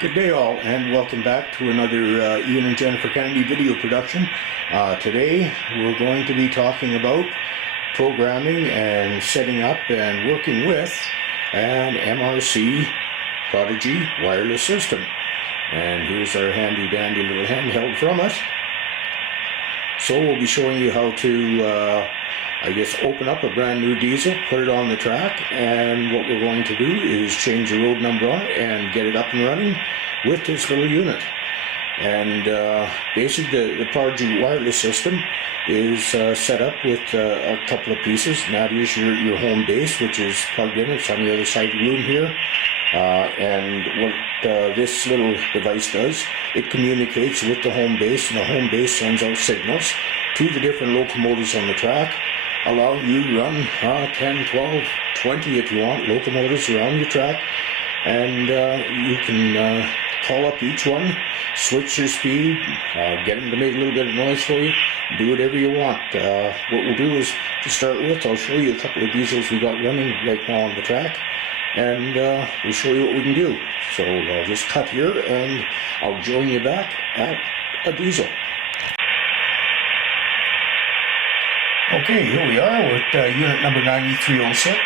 Good day all, and welcome back to another Ian and Jennifer Kennedy video production. Today we're going to be talking about programming and setting up and working with an MRC Prodigy Wireless System. And here's our handy dandy little handheld from it. So we'll be showing you how to open up a brand new diesel, put it on the track, and what we're going to do is change the road number on it and get it up and running with this little unit. And basically the Prodigy Wireless System is set up with a couple of pieces, and that is your home base, which is plugged in. It's on the other side of the room here. And what this little device does, it communicates with the home base, and the home base sends out signals to the different locomotives on the track, allowing you to run 10, 12, 20 if you want locomotives around your track. And you can call up each one, switch your speed, get them to make a little bit of noise for you, do whatever you want. What we'll do is, to start with, I'll show you a couple of diesels we got running right now on the track, and we'll show you what we can do. So I'll just cut here and I'll join you back at a diesel. Okay, here we are with unit number 9306.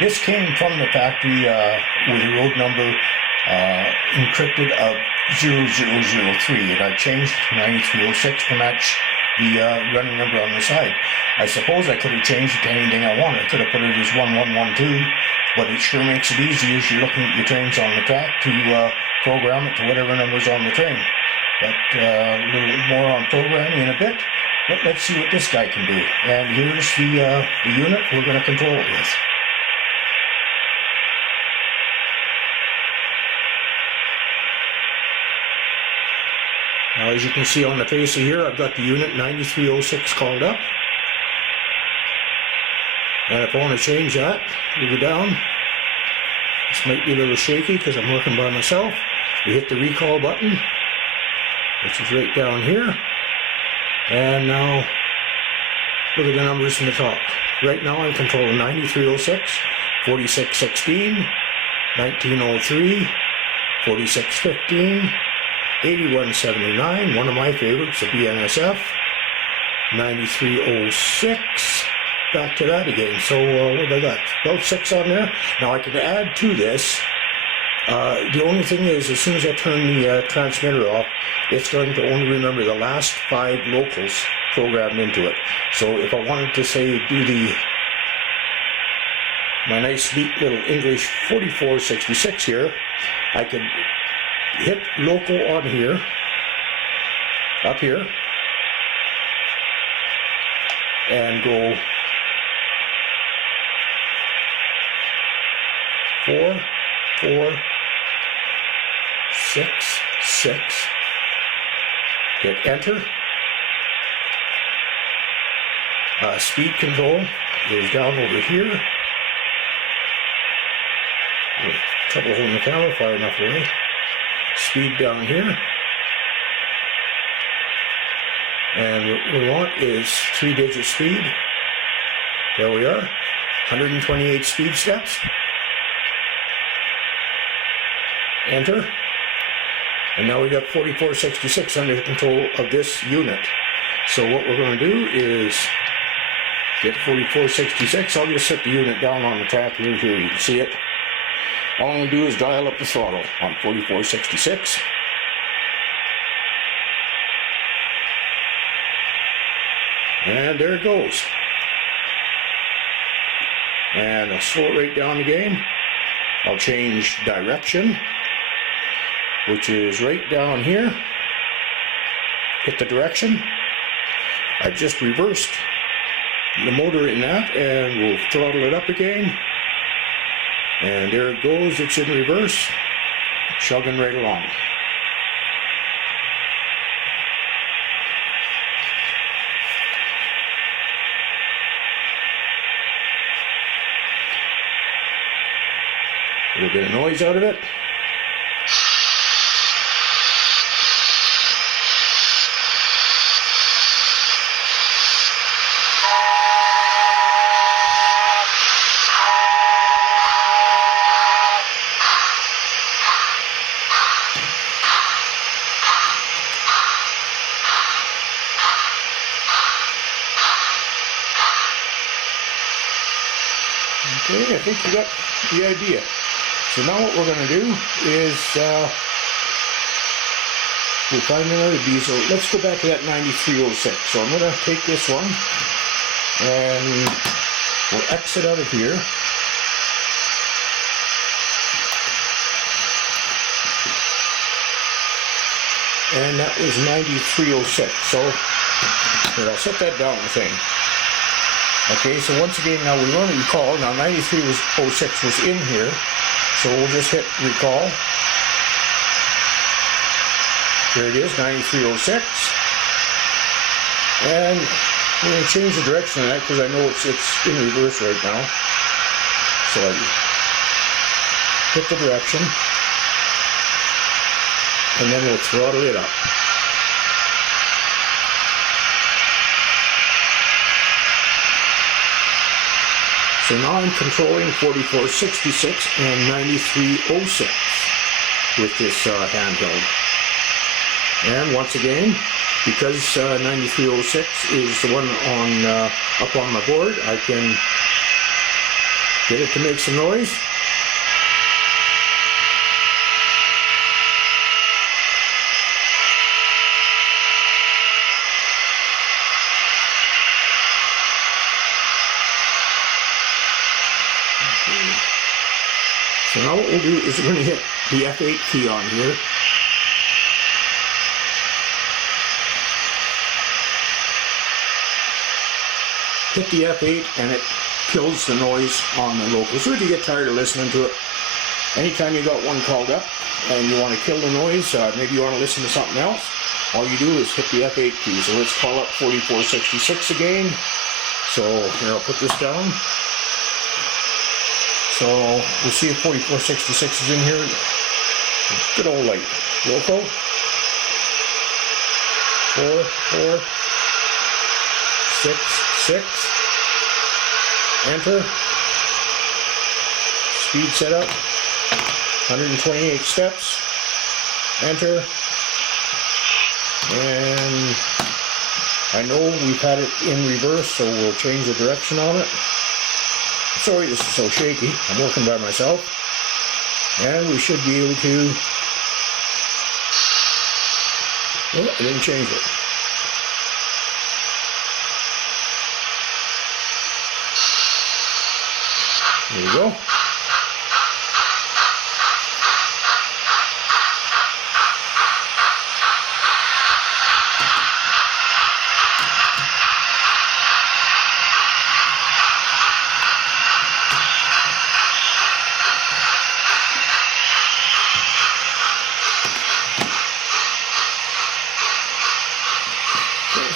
This came from the factory with a road number encrypted of 0003, and I changed 9306 to match the running number on the side. I suppose I could have changed it to anything I wanted. I could have put it as 1112, but it sure makes it easy as you're looking at your trains on the track to program it to whatever number's on the train. But a little more on programming in a bit. But let's see what this guy can do. And here's the unit we're going to control it with. Now, as you can see on the face of here, I've got the unit 9306 called up. And if I want to change that, we go down. This might be a little shaky because I'm working by myself. We hit the recall button, which is right down here. And now, look at the numbers in the top. Right now I'm controlling 9306, 4616, 1903, 4615, 8179, one of my favorites, the BNSF, 9306, back to that again. So what have I got? About 6 on there. Now I can add to this. The only thing is, as soon as I turn the transmitter off, it's going to only remember the last 5 locals programmed into it. So if I wanted to say do my nice neat little English 4466 here, I could hit local on here, up here, and go 4, 4, 6, 6, hit enter. Speed control is down over here. Trouble holding the camera far enough away. Speed down here. And what we want is 3-digit speed. There we are. 128 speed steps. Enter. And now we got 4466 under control of this unit. So what we're going to do is get 4466. I'll just set the unit down on the track here. Here you can see it. All I'm going to do is dial up the throttle on 4466. And there it goes. And I'll slow it right down again. I'll change direction, which is right down here. Hit the direction. I've just reversed the motor in that, and we'll throttle it up again. And there it goes, it's in reverse, chugging right along. A little bit of noise out of it. Okay, I think you got the idea. So now what we're going to do is we'll find another diesel. Let's go back to that 9306. So I'm going to take this one and we'll exit out of here. And that was 9306. So here, I'll set that down the thing. Okay, so once again, now we want to recall. Now 9306 was in here. So we'll just hit recall. There it is, 9306. And I'm going to change the direction of that because I know it's in reverse right now. So I hit the direction. And then we'll throttle it up. So now I'm controlling 4466 and 9306 with this handheld. And once again, because 9306 is the one on up on my board, I can get it to make some noise. So now what we'll do is we're going to hit the F8 key on here. Hit the F8 and it kills the noise on the local. So if you get tired of listening to it, anytime you got one called up and you want to kill the noise, maybe you want to listen to something else, all you do is hit the F8 key. So let's call up 4466 again. So here, I'll put this down. So we'll see if 4466 is in here. Good old light. Loco. 4466. Enter. Speed setup. 128 steps. Enter. And I know we've had it in reverse, so we'll change the direction on it. Sorry this is so shaky. I'm working by myself. And we should be able to... Oh, I didn't change it. There we go.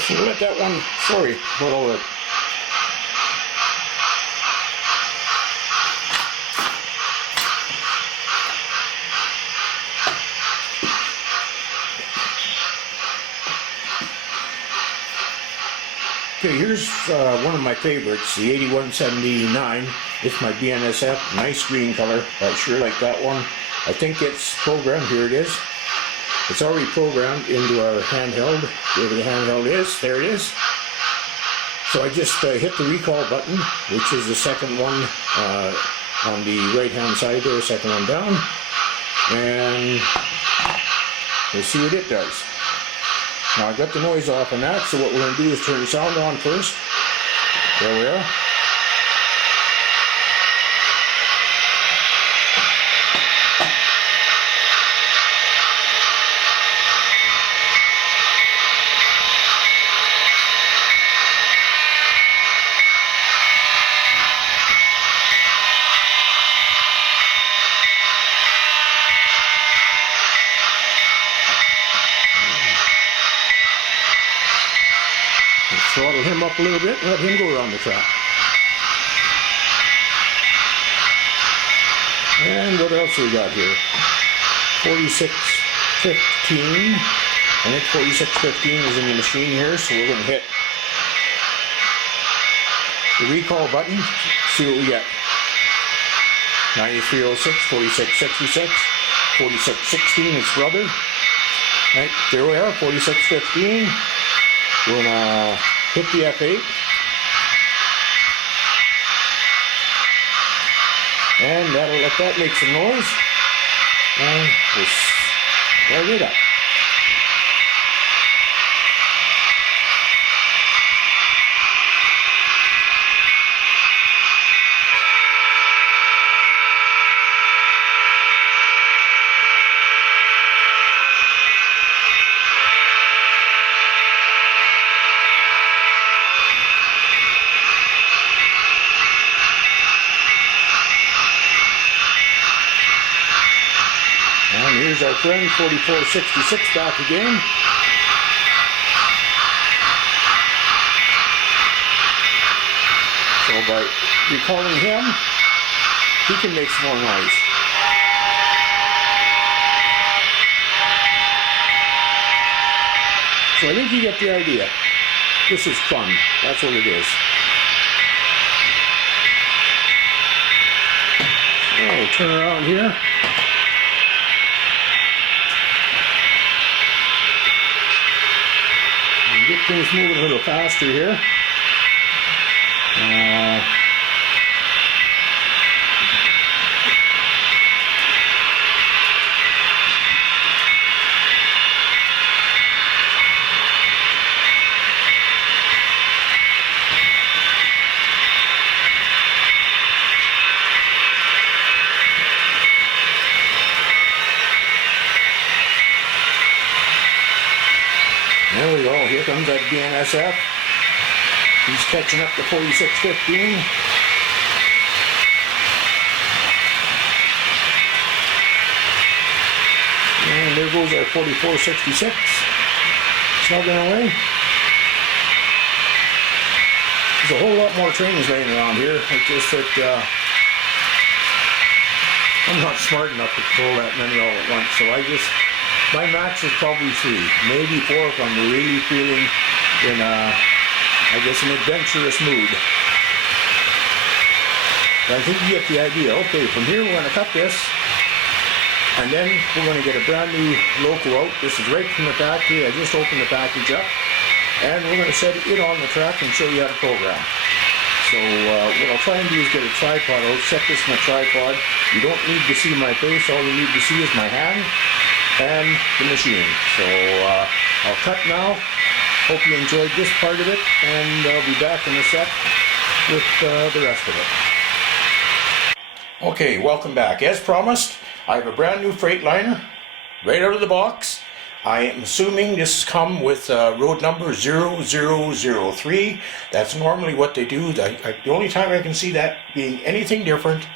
So we'll let that one, sorry about all that. Okay, here's one of my favorites, the 8179. It's my BNSF, nice green color. I sure like that one. I think it's programmed, here it is. It's already programmed into our handheld. Wherever the handheld is, there it is. So I just hit the recall button, which is the second one on the right hand side there, second one down. And we'll see what it does. Now I've got the noise off on that, so what we're going to do is turn the sound on first. There we are. Throttle him up a little bit and let him go around the track. And what else we got here? 4615. I think 4615 is in the machine here, so we're going to hit the recall button, see what we get. 9306, 4666, 4616, its brother. Right, there we are, 4615. We're going to hit the F8. And that'll let that make some noise. And we'll start it up. And here's our friend 4466 back again. So by recalling him, he can make some more noise. So I think you get the idea. This is fun. That's what it is. So we'll turn around here. Get things moving a little faster here. There we go, here comes that BNSF. He's catching up to 4615. And there goes our 4466. Snuggling away. There's a whole lot more trains laying around here. It's just that I'm not smart enough to control that many all at once, so my max is probably 3, maybe 4 if I'm really feeling in I guess an adventurous mood. But I think you get the idea. Okay, from here we're going to cut this, and then we're going to get a brand new loco out. This is right from the factory. I just opened the package up, and we're going to set it on the track and show you how to program. So what I'll try and do is get a tripod out, set this in a tripod. You don't need to see my face. All you need to see is my hand and the machine. So I'll cut now. Hope you enjoyed this part of it, and I'll be back in a sec with the rest of it. Okay, welcome back. As promised, I have a brand new Freightliner right out of the box. I am assuming this has come with road number 0003. That's normally what they do. The only time I can see that being anything different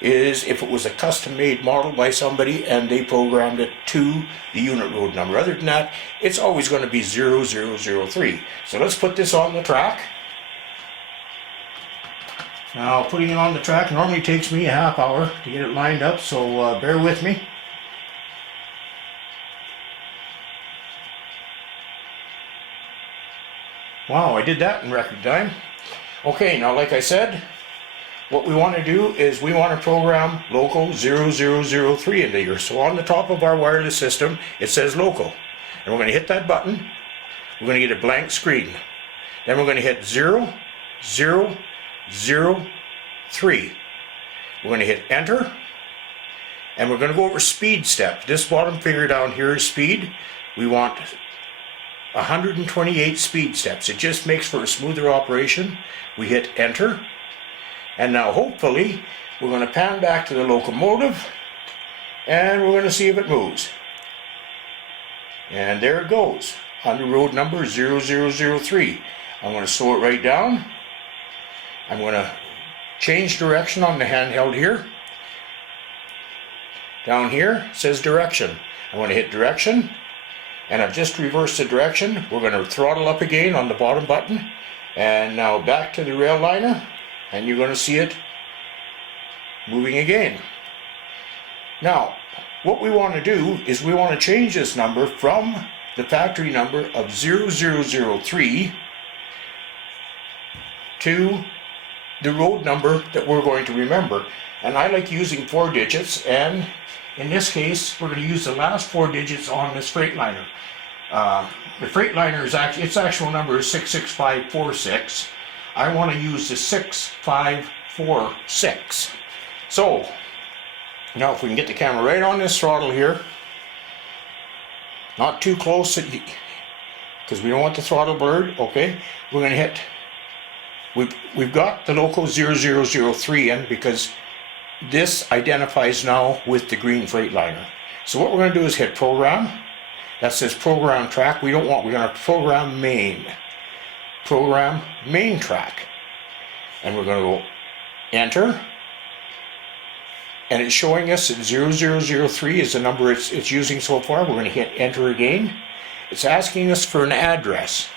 is if it was a custom-made model by somebody and they programmed it to the unit road number. Other than that, it's always going to be 0003. So let's put this on the track. Now, putting it on the track normally takes me a half hour to get it lined up, so bear with me. Wow, I did that in record time. Okay, now like I said, what we want to do is we want to program loco 0003 into here. So on the top of our wireless system, it says loco. And we're going to hit that button. We're going to get a blank screen. Then we're going to hit 0003. We're going to hit enter. And we're going to go over speed step. This bottom figure down here is speed. We want 128 speed steps. It just makes for a smoother operation. We hit enter. And now hopefully we're going to pan back to the locomotive and we're going to see if it moves. And there it goes on the road number 0003. I'm going to slow it right down. I'm going to change direction on the handheld here. Down here it says direction. I'm going to hit direction, and I've just reversed the direction. We're going to throttle up again on the bottom button, and now back to the rail liner. And you're going to see it moving again. Now, what we want to do is we want to change this number from the factory number of 0003 to the road number that we're going to remember. And I like using 4 digits, and in this case, we're going to use the last 4 digits on this Freightliner. The Freightliner is its actual number is 66546. I want to use the 6546. So now if we can get the camera right on this throttle here, not too close because we don't want the throttle blurred. Okay, we're going to hit, we've got the loco 0003 in because this identifies now with the green Freightliner. So what we're going to do is hit program. That says program track. We're going to program main track, and we're going to go enter, and it's showing us that 0003 is the number it's using so far. We're going to hit enter again. It's asking us for an address.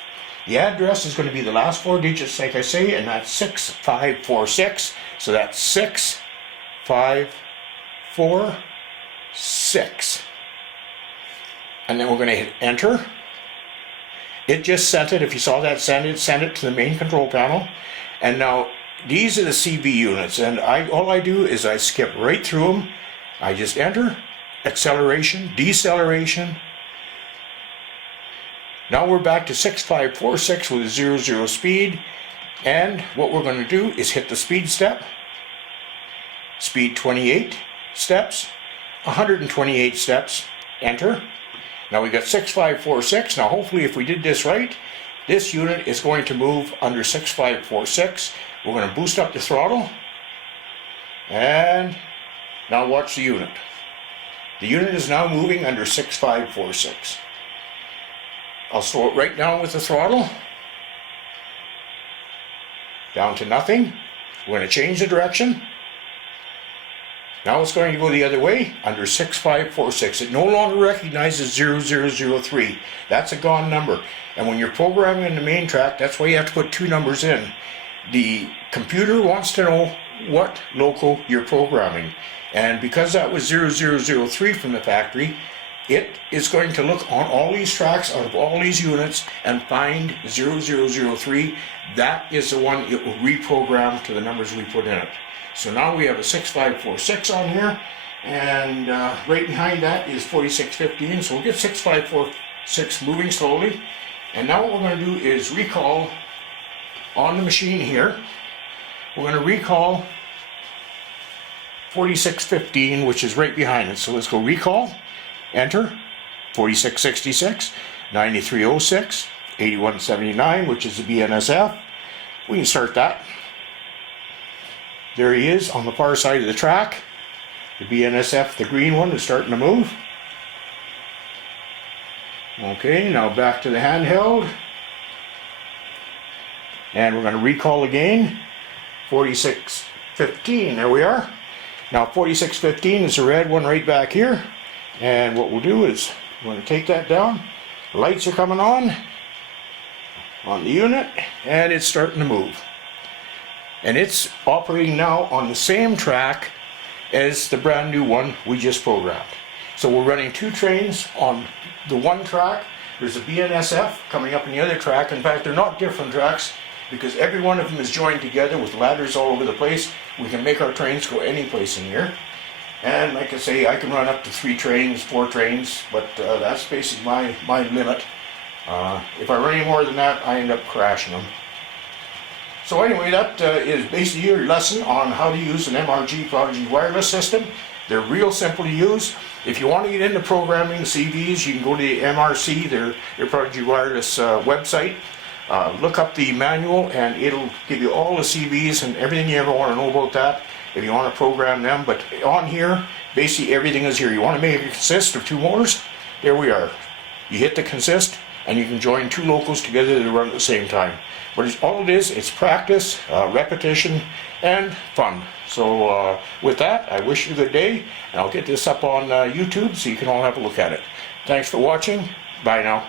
The address is going to be the last 4 digits, like I say, and that's 6546. So that's 6546. And then we're going to hit enter. It just sent it. If you saw that, send it to the main control panel. And now these are the CV units, and all I do is I skip right through them. I just enter acceleration, deceleration. Now we're back to 6546 with a 00 speed, and what we're going to do is hit the speed step. Speed 28 steps, 128 steps, enter. Now we got 6546. Now hopefully if we did this right, this unit is going to move under 6546. We're going to boost up the throttle, and now watch the unit. The unit is now moving under 6546. I'll slow it right down with the throttle, down to nothing. We're going to change the direction. Now it's going to go the other way, under 6546. It no longer recognizes 0003. That's a gone number. And when you're programming in the main track, that's why you have to put 2 numbers in. The computer wants to know what loco you're programming. And because that was 0003 from the factory, it is going to look on all these tracks out of all these units and find 0003. That is the one it will reprogram to the numbers we put in it. So now we have a 6546 on here, and right behind that is 4615. So we'll get 6546 moving slowly. And now what we're going to do is recall on the machine here. We're going to recall 4615, which is right behind it. So let's go recall, enter, 4666, 9306, 8179, which is the BNSF. We can start that. There he is on the far side of the track. The BNSF, the green one, is starting to move. Okay, now back to the handheld. And we're going to recall again. 4615, there we are. Now 4615 is the red one right back here. And what we'll do is, we're going to take that down. The lights are coming on the unit, and it's starting to move. And it's operating now on the same track as the brand new one we just programmed. So we're running 2 trains on the one track. There's a BNSF coming up in the other track. In fact, they're not different tracks because every one of them is joined together with ladders all over the place. We can make our trains go any place in here. And like I say, I can run up to 3 trains, 4 trains, but that's basically my limit. If I run any more than that, I end up crashing them. So anyway, that is basically your lesson on how to use an MRC Prodigy Wireless System. They're real simple to use. If you want to get into programming CVs, you can go to the MRC, their Prodigy Wireless website. Look up the manual, and it'll give you all the CVs and everything you ever want to know about that if you want to program them. But on here, basically everything is here. You want to make it consist of 2 motors? There we are. You hit the consist, and you can join 2 locos together to run at the same time. But all it is, it's practice, repetition, and fun. So with that, I wish you a good day, and I'll get this up on YouTube so you can all have a look at it. Thanks for watching. Bye now.